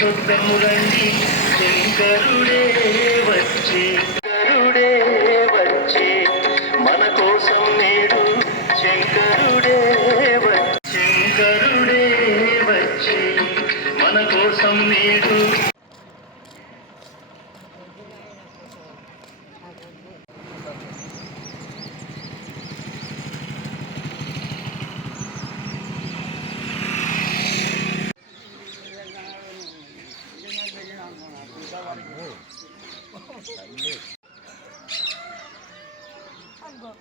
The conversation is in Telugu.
శబ్దములండి శంకరుడే వచ్చి కరుడే వచ్చి. మన కోసం నేడు శంకరుడే శంకరుడే వచ్చి. మన కోసం నేడు 看说